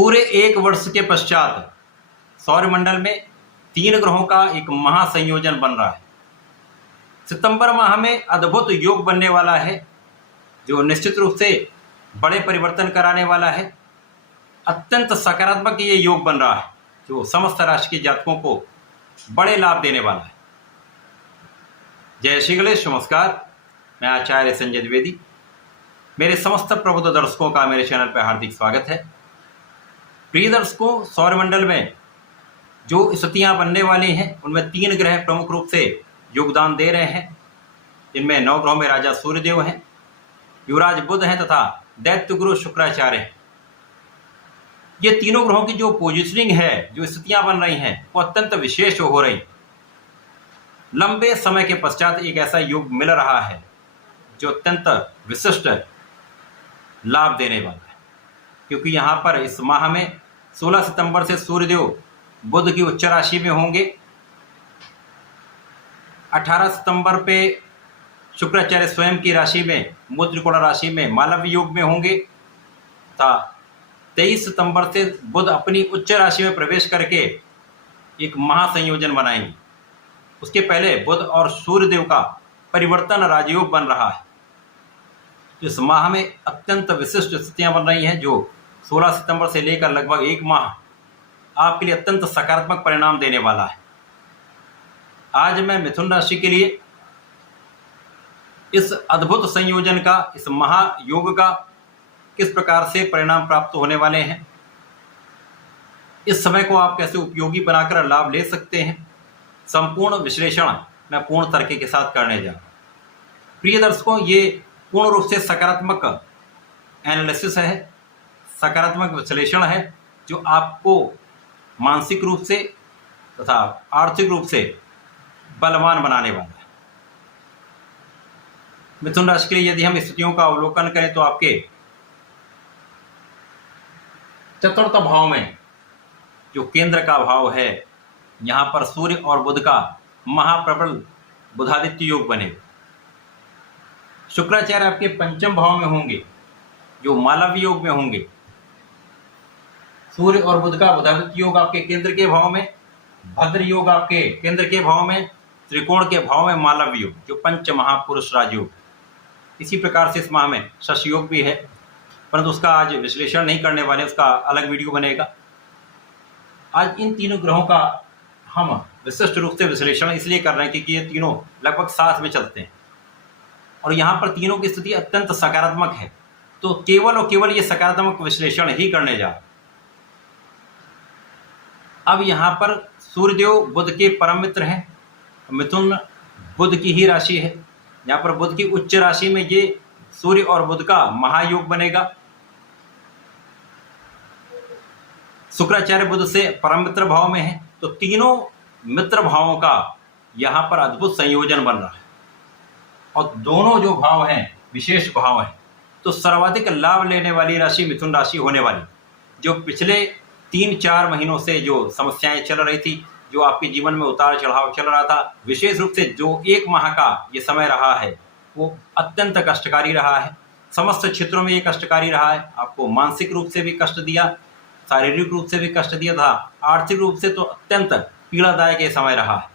पूरे एक वर्ष के पश्चात सौरमंडल में 3 ग्रहों का एक महासंयोजन बन रहा है। सितंबर माह में अद्भुत योग बनने वाला है जो निश्चित रूप से बड़े परिवर्तन कराने वाला है। अत्यंत सकारात्मक ये योग बन रहा है जो समस्त राशि के जातकों को बड़े लाभ देने वाला है। जय श्री गणेश, नमस्कार। मैं आचार्य संजय द्विवेदी। मेरे समस्त प्रबुद्ध दर्शकों का मेरे चैनल पर हार्दिक स्वागत है। प्रिय दर्शकों, सौरमंडल में जो स्थितियां बनने वाली हैं उनमें 3 ग्रह प्रमुख रूप से योगदान दे रहे हैं। इनमें 9 ग्रहों में राजा सूर्यदेव हैं, युवराज बुध हैं तथा दैत्य गुरु शुक्राचार्य हैं। ये तीनों ग्रहों की जो पोजिशनिंग है, जो स्थितियां बन रही हैं, वो अत्यंत विशेष हो रही। लंबे समय के पश्चात एक ऐसा योग मिल रहा है जो अत्यंत विशिष्ट लाभ देने वाला है, क्योंकि यहाँ पर इस माह में 16 सितंबर से सूर्यदेव बुध की उच्च राशि में होंगे। 18 सितंबर पे शुक्राचार्य स्वयं की राशि में मूल त्रिकोण राशि में मालव्य योग में होंगे तथा 23 सितंबर से बुध अपनी उच्च राशि में प्रवेश करके एक महासंयोजन बनाएंगे। उसके पहले बुध और सूर्यदेव का परिवर्तन राजयोग बन रहा है। इस माह में अत्यंत विशिष्ट स्थितियां बन रही हैं जो 16 सितंबर से लेकर लगभग 1 माह आपके लिए अत्यंत सकारात्मक परिणाम देने वाला है। आज मैं मिथुन राशि के लिए इस अद्भुत संयोजन का, इस महायोग का किस प्रकार से परिणाम प्राप्त होने वाले हैं, इस समय को आप कैसे उपयोगी बनाकर लाभ ले सकते हैं, संपूर्ण विश्लेषण मैं पूर्ण तरीके के साथ करने जा रहा हूं। प्रिय दर्शकों, ये पूर्ण रूप से सकारात्मक एनालिसिस है, सकारात्मक विश्लेषण है जो आपको मानसिक रूप से तथा आर्थिक रूप से बलवान बनाने वाला है। मिथुन राशि के लिए यदि हम स्थितियों का अवलोकन करें तो आपके चतुर्थ भाव में जो केंद्र का भाव है, यहाँ पर सूर्य और बुध का महाप्रबल बुधादित्य योग बनेगा। शुक्राचार्य आपके पंचम भाव में होंगे जो मालव्य योग में होंगे। सूर्य और बुध का बुधादित्य योग आपके केंद्र के भाव में, भद्र योग आपके केंद्र के भाव में, त्रिकोण के भाव में मालव्य योग जो पंच महापुरुष राजयोग। इसी प्रकार से इस माह में शश योग भी है, परंतु उसका आज विश्लेषण नहीं करने वाले, उसका अलग वीडियो बनेगा। आज इन तीनों ग्रहों का हम विशिष्ट रूप से विश्लेषण इसलिए कर रहे हैं क्योंकि ये तीनों लगभग साथ में चलते हैं और यहाँ पर तीनों की स्थिति अत्यंत सकारात्मक है, तो केवल और केवल ये सकारात्मक विश्लेषण ही करने जा रहे हैं। अब यहाँ पर सूर्यदेव बुध के परम मित्र हैं। मिथुन बुध की ही राशि है। यहाँ पर बुध की उच्च राशि में ये सूर्य और बुध का महायोग बनेगा। शुक्राचार्य बुध से परम मित्र भाव में है, तो तीनों मित्र भावों का यहाँ पर अद्भुत संयोजन बन रहा है और दोनों जो भाव हैं विशेष भाव हैं, तो सर्वाधिक लाभ लेने वाली राशि मिथुन राशि होने वाली। जो पिछले 3-4 महीनों से जो समस्याएं चल रही थी, जो आपके जीवन में उतार चढ़ाव चल रहा था, विशेष रूप से जो 1 माह का ये समय रहा है वो अत्यंत कष्टकारी रहा है। समस्त क्षेत्रों में ये कष्टकारी रहा है। आपको मानसिक रूप से भी कष्ट दिया, शारीरिक रूप से भी कष्ट दिया था, आर्थिक रूप से तो अत्यंत पीड़ादायक ये समय रहा है।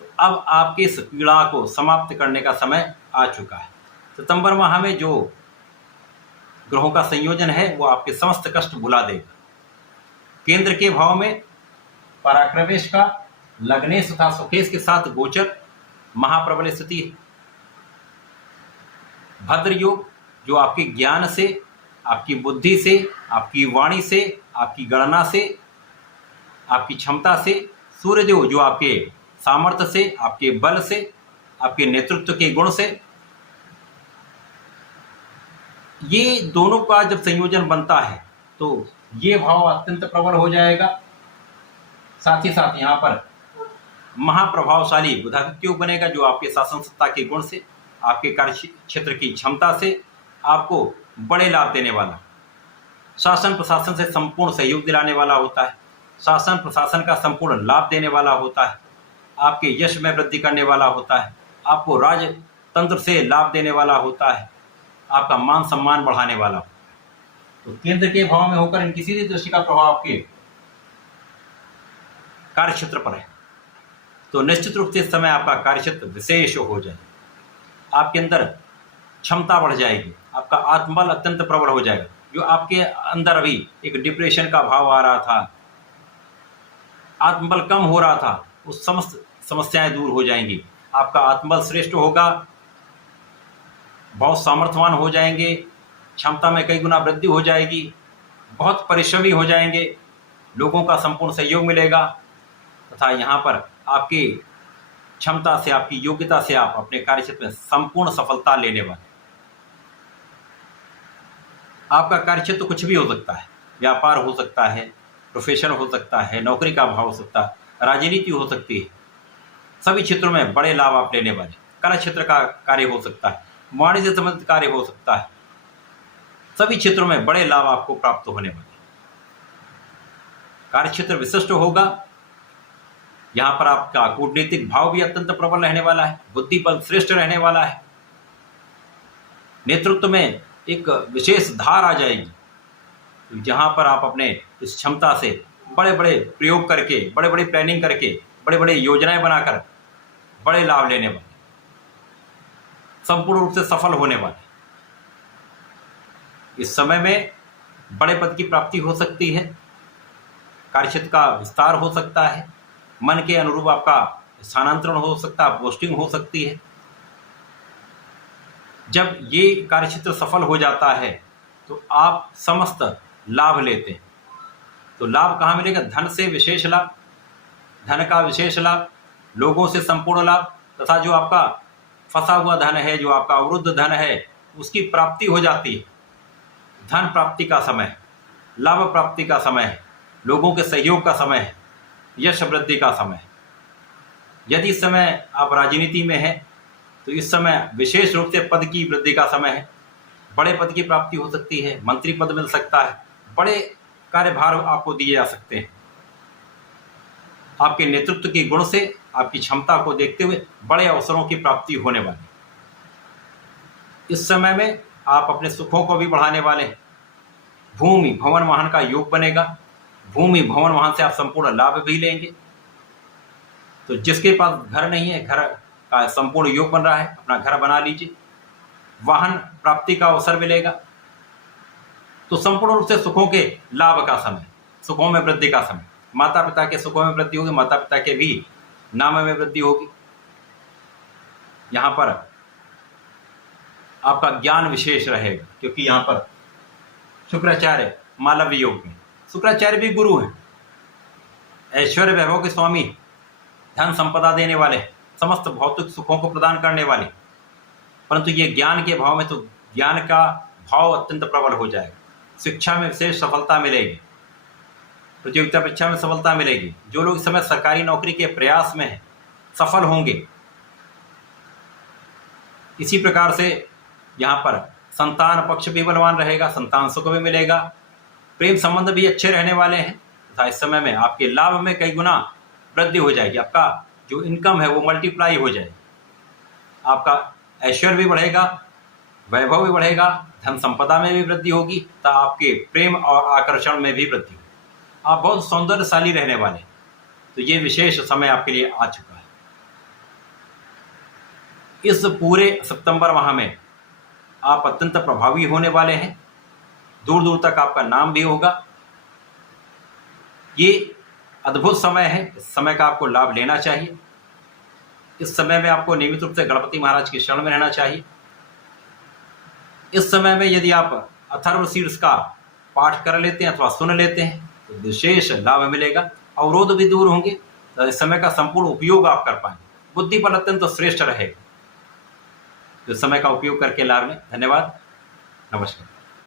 तो अब आपके इस पीड़ा को समाप्त करने का समय आ चुका है। सितंबर माह में जो ग्रहों का संयोजन है वो आपके समस्त कष्ट भुला देगा। केंद्र के भाव में पराक्रमेश का लग्नेश तथा सुखेश के साथ गोचर महाप्रबल स्थिति है। भद्र योग जो आपके ज्ञान से, आपकी बुद्धि से, आपकी वाणी से, आपकी गणना से, आपकी क्षमता से, सूर्यदेव जो आपके सामर्थ्य से, आपके बल से, आपके नेतृत्व के गुण से, ये दोनों का जब संयोजन बनता है तो ये भाव अत्यंत प्रबल हो जाएगा। साथ ही साथ यहाँ पर महाप्रभावशाली बुधादित्य योग बनेगा जो आपके शासन सत्ता के गुण से, आपके कार्य क्षेत्र की क्षमता से आपको बड़े लाभ देने वाला, शासन प्रशासन से संपूर्ण सहयोग दिलाने वाला होता है, शासन प्रशासन का संपूर्ण लाभ देने वाला होता है, आपके यश में वृद्धि करने वाला होता है, आपको राजतंत्र से लाभ देने वाला होता है, आपका मान सम्मान बढ़ाने वाला। तो केंद्र के भाव में होकर इनकी सीधी दृष्टि का प्रभाव आपके कार्य क्षेत्र पर है। तो निश्चित रूप से इस समय आपका कार्य क्षेत्र विशेष हो जाए, आपके अंदर क्षमता बढ़ जाएगी, आपका आत्मबल अत्यंत प्रबल हो जाएगा। जो आपके अंदर अभी एक डिप्रेशन का भाव आ रहा था, आत्मबल कम हो रहा था, उस समस्त समस्याएं दूर हो जाएंगी। आपका आत्मबल श्रेष्ठ होगा, बहुत सामर्थ्यवान हो जाएंगे, क्षमता में कई गुना वृद्धि हो जाएगी, बहुत परिश्रमी हो जाएंगे, लोगों का संपूर्ण सहयोग मिलेगा तथा यहाँ पर आपकी क्षमता से, आपकी योग्यता से आप अपने कार्यक्षेत्र में संपूर्ण सफलता लेने वाले। आपका कार्यक्षेत्र कुछ भी हो सकता है, व्यापार हो सकता है, प्रोफेशन हो सकता है, नौकरी का भाव हो सकता है, राजनीति हो सकती है। सभी क्षेत्रों में बड़े लाभ आप लेने वाले। कला क्षेत्र का कार्य हो सकता है, वाणिज्य संबंधित कार्य हो सकता है, सभी क्षेत्रों में बड़े लाभ आपको प्राप्त होने वाले। कार्य क्षेत्र विशिष्ट होगा, यहाँ पर आपका कूटनीतिक भाव भी अत्यंत प्रबल रहने वाला है, बुद्धि बल श्रेष्ठ रहने वाला है, नेतृत्व में एक विशेष धार आ जाएगी, जहाँ पर आप अपने इस क्षमता से बड़े बड़े प्रयोग करके, बड़े बड़े प्लानिंग करके, बड़े बड़े योजनाएं बनाकर बड़े लाभ लेने वाले, संपूर्ण रूप से सफल होने वाले। इस समय में बड़े पद की प्राप्ति हो सकती है, कार्यक्षेत्र का विस्तार हो सकता है, मन के अनुरूप आपका स्थानांतरण हो सकता है, पोस्टिंग हो सकती है। जब ये कार्यक्षेत्र सफल हो जाता है तो आप समस्त लाभ लेते हैं। तो लाभ कहाँ मिलेगा? धन से विशेष लाभ, धन का विशेष लाभ, लोगों से संपूर्ण लाभ, तथा जो आपका फंसा हुआ धन है, जो आपका अवरुद्ध धन है, उसकी प्राप्ति हो जाती है। धन प्राप्ति का समय है, लाभ प्राप्ति का समय है, लोगों के सहयोग का समय है, यश वृद्धि का समय है। यदि इस समय आप राजनीति में हैं तो इस समय विशेष रूप से पद की वृद्धि का समय है, बड़े पद की प्राप्ति हो सकती है, मंत्री पद मिल सकता है, बड़े कार्यभार आपको दिए जा सकते हैं। आपके नेतृत्व के गुण से, आपकी क्षमता को देखते हुए बड़े अवसरों की प्राप्ति होने वाली। इस समय में आप अपने सुखों को भी बढ़ाने वाले हैं। भूमि भवन वाहन का योग बनेगा, भूमि भवन वाहन से आप संपूर्ण लाभ भी लेंगे। तो जिसके पास घर नहीं है, घर का संपूर्ण योग बन रहा है, अपना घर बना लीजिए, वाहन प्राप्ति का अवसर मिलेगा। तो संपूर्ण रूप से सुखों के लाभ का समय, सुखों में वृद्धि का समय, माता पिता के सुखों में वृद्धि होगी, माता पिता के भी नाम में वृद्धि होगी। यहाँ पर आपका ज्ञान विशेष रहेगा, क्योंकि यहाँ पर शुक्राचार्य मालव्य योग में, शुक्राचार्य भी गुरु हैं, ऐश्वर्य वैभव के स्वामी, धन संपदा देने वाले, समस्त भौतिक सुखों को प्रदान करने वाले। परंतु ये ज्ञान के भाव में, तो ज्ञान का भाव अत्यंत प्रबल हो जाएगा। शिक्षा में विशेष सफलता मिलेगी, प्रतियोगिता परीक्षा में सफलता मिलेगी। जो लोग इस समय सरकारी नौकरी के प्रयास में हैं, सफल होंगे। इसी प्रकार से यहाँ पर संतान पक्ष भी बलवान रहेगा, संतान सुख भी मिलेगा, प्रेम संबंध भी अच्छे रहने वाले हैं तथा इस समय में आपके लाभ में कई गुना वृद्धि हो जाएगी। आपका जो इनकम है वो मल्टीप्लाई हो जाएगी, आपका ऐश्वर्य भी बढ़ेगा, वैभव भी बढ़ेगा, धन संपदा में भी वृद्धि होगी तथा आपके प्रेम और आकर्षण में भी वृद्धि होगी। आप बहुत सौंदर्यशाली रहने वाले। तो ये विशेष समय आपके लिए आ चुका है। इस पूरे सितंबर माह में आप अत्यंत प्रभावी होने वाले हैं, दूर दूर तक आपका नाम भी होगा। ये अद्भुत समय है, इस समय का आपको लाभ लेना चाहिए। इस समय में आपको नियमित रूप से गणपति महाराज की शरण में रहना चाहिए। इस समय में यदि आप अथर्वशीर्ष का पाठ कर लेते हैं अथवा सुन लेते हैं तो विशेष लाभ मिलेगा, अवरोध भी दूर होंगे, तो इस समय का संपूर्ण उपयोग आप कर पाएंगे। बुद्धि बल अत्यंत श्रेष्ठ रहेगा। तो समय का उपयोग करके लाभ में। धन्यवाद, नमस्कार।